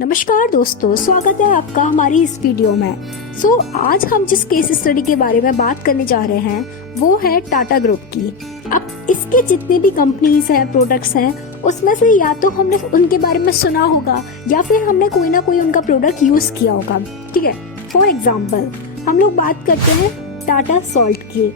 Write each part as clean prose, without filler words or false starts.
नमस्कार दोस्तों, स्वागत है आपका हमारी इस वीडियो में। आज हम जिस केस स्टडी के बारे में बात करने जा रहे हैं वो है टाटा ग्रुप की। अब इसके जितने भी कंपनीज हैं, प्रोडक्ट्स हैं, उसमें से या तो हमने उनके बारे में सुना होगा या फिर हमने कोई ना कोई उनका प्रोडक्ट यूज किया होगा। ठीक है, फॉर एग्जाम्पल हम लोग बात करते हैं टाटा सॉल्ट की।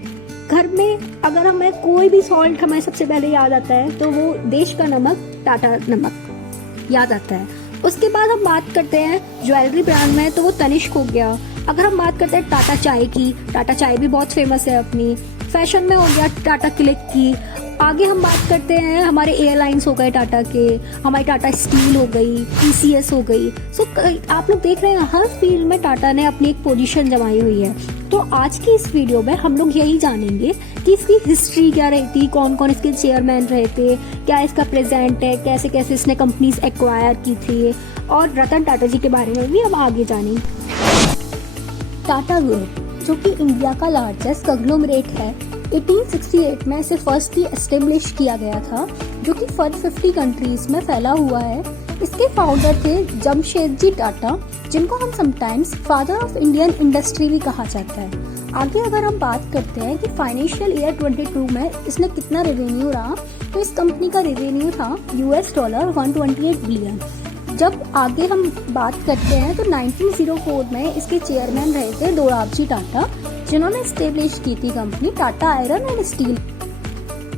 घर में अगर हमें कोई भी सॉल्ट हमें सबसे पहले याद आता है तो वो देश का नमक, टाटा नमक याद आता है। उसके बाद हम बात करते हैं ज्वेलरी ब्रांड में तो वो तनिष्क हो गया। अगर हम बात करते हैं टाटा चाय की, टाटा चाय भी बहुत फेमस है अपनी। फैशन में हो गया टाटा क्लिक की। आगे हम बात करते हैं हमारे एयरलाइंस हो गए टाटा के, हमारी टाटा स्टील हो गई, टीसीएस हो गई। आप लोग देख रहे हैं हर फील्ड में टाटा ने अपनी एक पोजीशन जमाई हुई है। तो आज की इस वीडियो में हम लोग यही जानेंगे कि इसकी हिस्ट्री क्या रही थी, कौन कौन इसके चेयरमैन रहे थे, क्या इसका प्रेजेंट है, कैसे कैसे इसने कंपनीज एक्वायर की थी, और रतन टाटा जी के बारे में भी हम आगे जानेंगे। टाटा ग्रुप जो कि इंडिया का लार्जेस्ट कंग्लोमरेट है, 1868 में इसे फर्स्टली एस्टेब्लिश किया गया था, जो कि 50 कंट्रीज में फैला हुआ है। इसके फाउंडर थे जमशेदजी टाटा, जिनको हम sometimes father of Indian industry भी कहा जाता है। आगे अगर हम बात करते हैं कि फाइनेंशियल ईयर 22 में इसने कितना रेवेन्यू रहा, तो इस कंपनी का रेवेन्यू था $128 बिलियन। जब आगे हम बात करते हैं तो 1904 में इसके चेयरमैन रहे थे दोराबजी टाटा, जिन्होंने एस्टेब्लिश की थी company Tata iron and steel.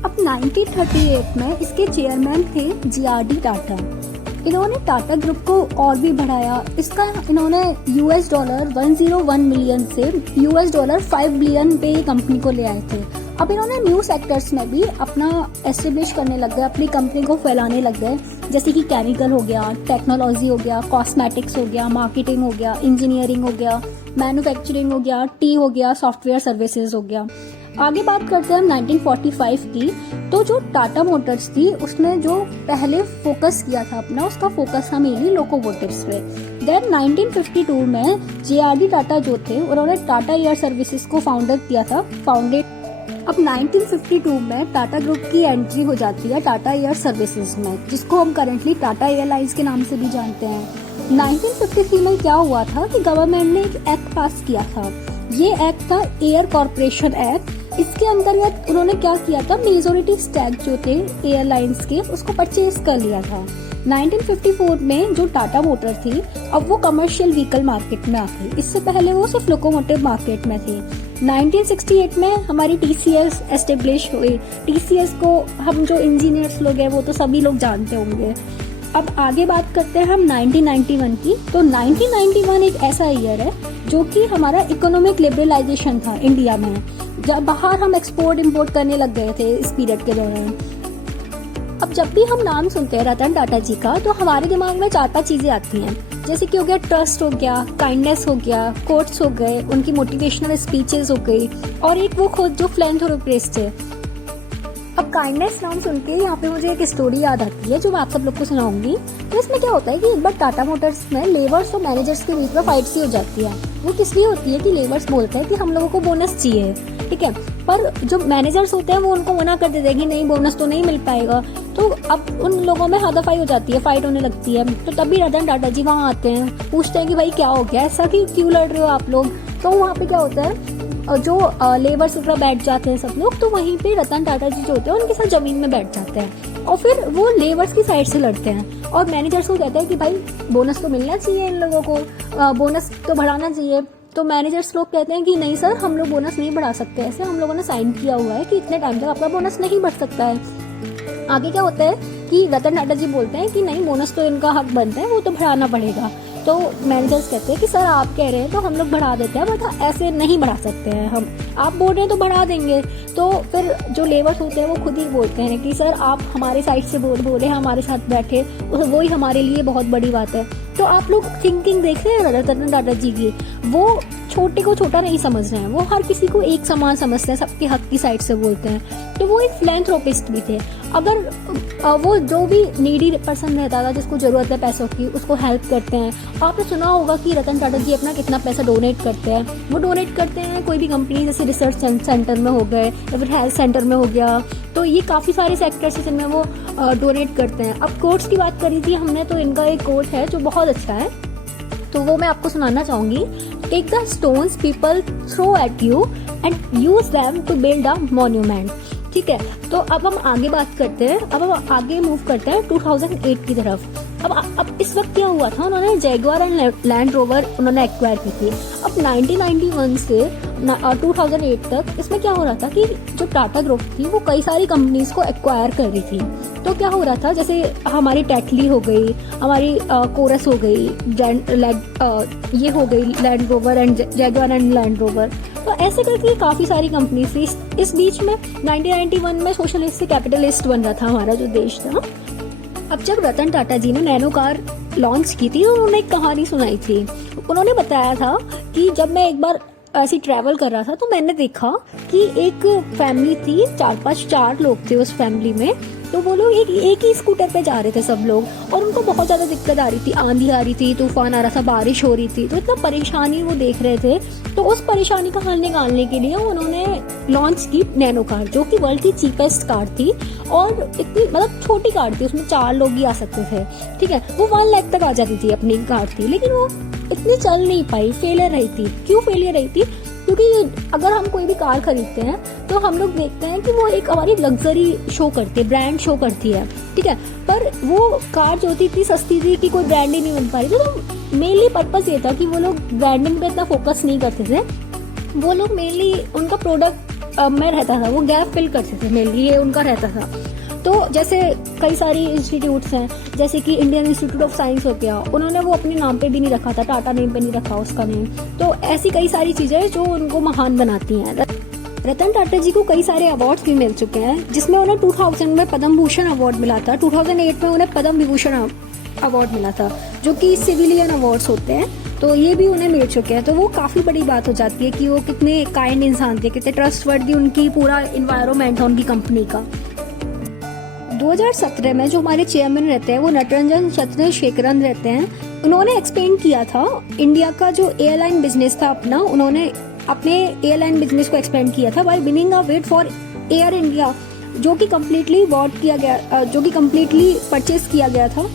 अब 1938 में इसके चेयरमैन थे जीआरडी टाटा। इन्होंने टाटा ग्रुप को और भी बढ़ाया। इसका इन्होंने $101 मिलियन से $5 बिलियन पे कंपनी को ले आए थे। अब इन्होंने न्यू सेक्टर्स में भी अपना एस्टेब्लिश करने लग गए, अपनी कंपनी को फैलाने लग गए, जैसे कि केमिकल हो गया, टेक्नोलॉजी हो गया, कॉस्मेटिक्स हो गया, मार्केटिंग हो गया, इंजीनियरिंग हो गया, मैन्युफैक्चरिंग हो गया, टी हो गया, सॉफ्टवेयर सर्विसेज हो गया। आगे बात करते हैं हम 1945 की। तो जो टाटा मोटर्स थी उसने जो पहले फोकस किया था अपना, उसका फोकस था मेनली लोकोमोटिव्स पे। देन 1952 में जेआरडी टाटा जो थे उन्होंने टाटा एयर सर्विसेज को फाउंडर किया था, अब 1952 में टाटा ग्रुप की एंट्री हो जाती है टाटा एयर सर्विसेज में, जिसको हम करेंटली टाटा एयरलाइंस के नाम से भी जानते हैं। 1953 में क्या हुआ था कि गवर्नमेंट ने एक एक्ट पास किया था। ये एक्ट था एयर कॉर्पोरेशन एक्ट। इसके अंतर्गत उन्होंने क्या किया था, मेजोरिटी स्टैक जो थे एयरलाइंस के उसको परचेज कर लिया था। 1954 में जो टाटा मोटर थी अब वो कमर्शियल व्हीकल मार्केट में आ गई। इससे पहले वो सिर्फ लोकोमोटिव मार्केट में थी। 1968 में हमारी टीसीएस एस्टेब्लिश हुई। टीसीएस को हम जो इंजीनियर्स लोग हैं वो तो सभी लोग जानते होंगे। अब आगे बात करते हैं हम 1991 की। तो 1991 एक ऐसा ईयर है जो कि हमारा इकोनॉमिक लिबरलाइजेशन था इंडिया में, जब बाहर हम एक्सपोर्ट इंपोर्ट करने लग गए थे इस पीरियड के दौरान। अब जब भी हम नाम सुनते हैं रतन टाटा जी का तो हमारे दिमाग में 4-5 चीजें आती हैं, जैसे कि हो गया ट्रस्ट हो गया, काइंडनेस हो गया, कोट्स हो गए, उनकी मोटिवेशनल स्पीचेस हो गई, और एक वो खुद जो फिलैंथ्रोपिस्ट थे। अब काइंडनेस नाम सुन के यहाँ पे मुझे एक स्टोरी याद आती है जो मैं आप सब लोग को सुनाऊंगी। तो इसमें क्या होता है कि एक बार टाटा मोटर्स में लेबर्स और मैनेजर्स के बीच में फाइट सी हो जाती है। वो किस लिए होती है कि लेबर्स बोलते हैं कि हम लोगों को बोनस चाहिए, ठीक है, पर जो मैनेजर्स होते हैं वो उनको मना कर देते हैं कि नहीं, बोनस तो नहीं मिल पाएगा। तो अब उन लोगों में हाथापाई हो जाती है, फाइट होने लगती है। तो तभी रतन टाटा जी वहाँ आते हैं, पूछते हैं कि भाई क्या हो गया, ऐसा क्यों लड़ रहे हो आप लोग। तो वहाँ पे क्या होता है, जो लेबर्स वगैरह बैठ जाते हैं सब लोग, तो वहीं पे रतन टाटा जी जो होते हैं उनके साथ जमीन में बैठ जाते हैं और फिर वो लेबर्स की साइड से लड़ते हैं। और मैनेजर्स को कहते हैं कि भाई बोनस तो मिलना चाहिए, इन लोगों को बोनस तो बढ़ाना चाहिए। तो मैनेजर्स लोग कहते हैं कि नहीं सर, हम लोग बोनस नहीं बढ़ा सकते, ऐसे हम लोगों ने साइन किया हुआ है कि इतने टाइम तक आपका बोनस नहीं बढ़ सकता है। आगे क्या होता है कि रतन टाटा जी बोलते हैं कि नहीं, बोनस तो इनका हक बनता है, वो तो बढ़ाना पड़ेगा। तो मैनेजर्स कहते हैं कि सर आप कह रहे हैं तो हम लोग बढ़ा देते हैं, बट ऐसे नहीं बढ़ा सकते हैं हम, आप बोल रहे हैं तो बढ़ा देंगे। तो फिर जो लेबर्स होते हैं वो खुद ही बोलते हैं कि सर आप हमारे साइड से बोले, हमारे साथ बैठे, वो ही हमारे लिए बहुत बड़ी बात है। तो आप लोग थिंकिंग देख रहे हैं रतन टाटा जी की, वो छोटे को छोटा नहीं समझ रहे हैं, वो हर किसी को एक समान समझते हैं, सबके हक की साइड से बोलते हैं। तो वो एक फिलैंथ्रोपिस्ट भी थे। अगर वो जो भी नीडी पर्सन रहता था, जिसको ज़रूरत है पैसों की, उसको हेल्प करते हैं। आपने सुना होगा कि रतन टाटा जी अपना कितना पैसा डोनेट करते हैं। वो डोनेट करते हैं कोई भी कंपनी, जैसे रिसर्च सेंटर में हो गए या फिर हेल्थ सेंटर में हो गया, तो ये काफ़ी सारे सेक्टर्स हैं जिनमें वो डोनेट करते हैं। अब कोट्स की बात करी थी हमने, तो इनका एक कोट है जो बहुत अच्छा है, तो वो मैं आपको सुनाना चाहूँगी। Take the stones people throw at you and use them to build a monument. ठीक है, तो अब हम आगे बात करते हैं, अब हम आगे मूव करते हैं 2008 की तरफ। अब इस वक्त क्या हुआ था, उन्होंने जैगुआर एंड लैंड रोवर उन्होंने एक्वायर की थी। अब 1991 से 2008 तक इसमें क्या हो रहा था कि जो टाटा ग्रुप थी वो कई सारी कंपनीज को एक्वायर कर रही थी। तो क्या हो रहा था, जैसे हमारी टेटली हो गई, हमारी कोरस हो गई, ये हो गई land rover and Jaguar and land rover, तो ऐसे करके काफ़ी सारी कंपनी थी। इस बीच में 1991 में सोशलिस्ट से कैपिटलिस्ट बन रहा था हमारा जो देश था। अब जब रतन टाटा जी ने नैनो कार लॉन्च की थी तो उन्होंने एक कहानी सुनाई थी। उन्होंने बताया था कि जब मैं एक बार ऐसे ट्रैवल कर रहा था तो मैंने देखा कि एक फैमिली थी, चार लोग थे उस फैमिली में। तो वो लोग एक ही स्कूटर पे जा रहे थे सब लोग, और उनको बहुत ज़्यादा दिक्कत आ रही थी, आंधी आ रही थी, तूफान आ रहा था, बारिश हो रही थी, तो इतना परेशानी वो देख रहे थे। तो उस परेशानी का हल निकालने के लिए उन्होंने लॉन्च की नैनो कार, जो कि वर्ल्ड की चीपेस्ट कार थी और इतनी मतलब छोटी कार थी, उसमें 4 लोग ही आ सकते थे। ठीक है, वो 1 लाख तक आ जाती थी अपनी कार थी, लेकिन वो इतनी चल नहीं पाई, फेलियर रही थी। क्यों फेलियर रही थी? क्योंकि अगर हम कोई भी कार खरीदते हैं तो हम लोग देखते हैं कि वो एक हमारी लग्जरी शो करती है, ब्रांड शो करती है। ठीक है, पर वो कार जो थी इतनी सस्ती थी कि कोई ब्रांड ही नहीं बन पा रही थी। तो मेनली पर्पस ये था कि वो लोग ब्रांडिंग पे इतना फोकस नहीं करते थे, वो लोग मेनली उनका प्रोडक्ट में रहता था, वो गैप फिल करते थे, मेनली ये उनका रहता था। तो जैसे कई सारी इंस्टीट्यूट्स हैं, जैसे कि इंडियन इंस्टीट्यूट ऑफ साइंस हो गया, उन्होंने वो अपने नाम पे भी नहीं रखा था, टाटा नेम पे नहीं रखा उसका नेम। तो ऐसी कई सारी चीज़ें जो उनको महान बनाती हैं। रतन टाटा जी को कई सारे अवार्ड्स भी मिल चुके हैं, जिसमें उन्हें 2000 में पद्म भूषण अवार्ड मिला था, 2008 में उन्हें पद्म विभूषण अवार्ड मिला था, जो कि सिविलियन अवार्ड्स होते हैं, तो ये भी उन्हें मिल चुके हैं। तो वो काफ़ी बड़ी बात हो जाती है कि वो कितने काइंड इंसान थे, कितने ट्रस्टवर्दी उनकी पूरा इन्वायरमेंट है उनकी कंपनी का। 2017 में जो हमारे चेयरमैन रहते हैं वो नटरंजन चंद्रशेखरन रहते हैं। उन्होंने एक्सप्लेन किया था इंडिया का जो एयरलाइन बिजनेस था अपना, उन्होंने अपने एयरलाइन बिजनेस को एक्सप्लेन किया था bye winning a bid for air India, जो कि कम्प्लीटली वॉट किया गया, जो कि कम्प्लीटली परचेज किया गया था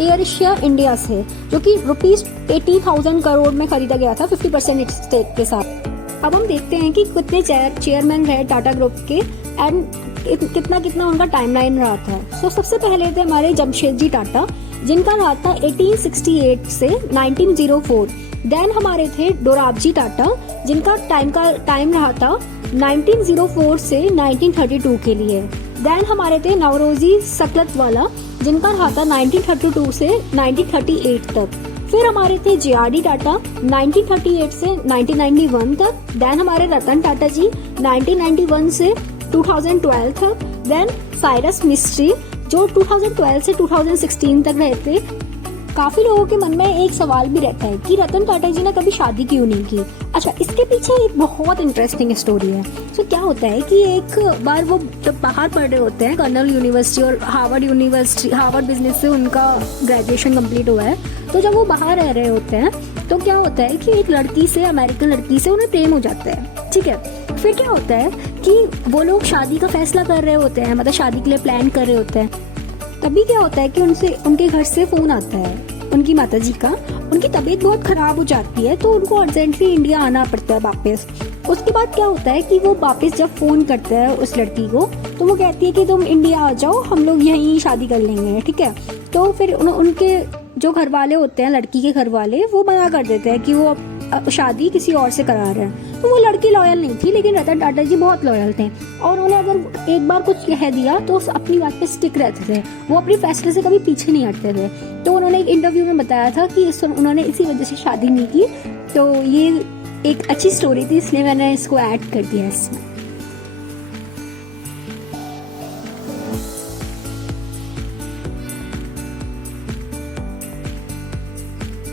एयर एशिया इंडिया से, जो कि ₹80,000 करोड़ में खरीदा गया था 50% स्टेक के साथ। अब हम देखते हैं कि कितने चेयरमैन रहे टाटा ग्रुप के एंड कितना उनका टाइमलाइन रहा था। सो सबसे पहले थे हमारे जमशेदजी टाटा, जिनका रहा था 1868 से 1904। देन हमारे थे डोराबजी टाटा, जिनका टाइम रहा था 1904 से 1932 के लिए। देन हमारे थे नवरोजी सकलतवाला, जिनका रहा था 1932 से 1938 तक। फिर हमारे थे JRD टाटा 1938 से 1991 तक। देन हमारे रतन टाटा जी 1991 से 2012 तक। देन साइरस मिस्ट्री जो 2012 से 2016 तक रहे थे। काफी लोगों के मन में एक सवाल भी रहता है कि रतन टाटा जी ने कभी शादी क्यों नहीं की। अच्छा, इसके पीछे एक बहुत इंटरेस्टिंग स्टोरी है। तो क्या होता है कि एक बार वो जब बाहर पढ़ रहे होते हैं, कर्नल यूनिवर्सिटी और हार्वर्ड बिजनेस से उनका ग्रेजुएशन कंप्लीट हुआ है, तो जब वो बाहर रह रहे होते हैं तो क्या होता है कि एक लड़की से, अमेरिकन लड़की से उन्हें प्रेम हो जाता है। ठीक है, फिर क्या होता है कि वो लोग शादी का फैसला कर रहे होते हैं, मतलब शादी के लिए प्लान कर रहे होते हैं। तभी क्या होता है कि उनके घर से फोन आता है उनकी माताजी का, उनकी तबीयत बहुत खराब हो जाती है, तो उनको अर्जेंटली इंडिया आना पड़ता है वापस। उसके बाद क्या होता है कि वो वापस जब फोन करता है उस लड़की को, तो वो कहती है कि तुम इंडिया आ जाओ, हम लोग यहीं शादी कर लेंगे। ठीक है, तो फिर उनके जो घर वाले होते हैं, लड़की के घर वाले, वो मना कर देते हैं कि वो शादी किसी और से करा रहे हैं। तो वो लड़की लॉयल नहीं थी, लेकिन रतन टाटा जी बहुत लॉयल थे और उन्हें अगर एक बार कुछ कह दिया तो अपनी बात पे स्टिक रहते थे, वो अपने फैसले से कभी पीछे नहीं हटते थे। तो उन्होंने एक इंटरव्यू में बताया था कि उन्होंने इसी वजह से शादी नहीं की। तो ये एक अच्छी स्टोरी थी, इसलिए मैंने इसको ऐड कर दिया इसमें।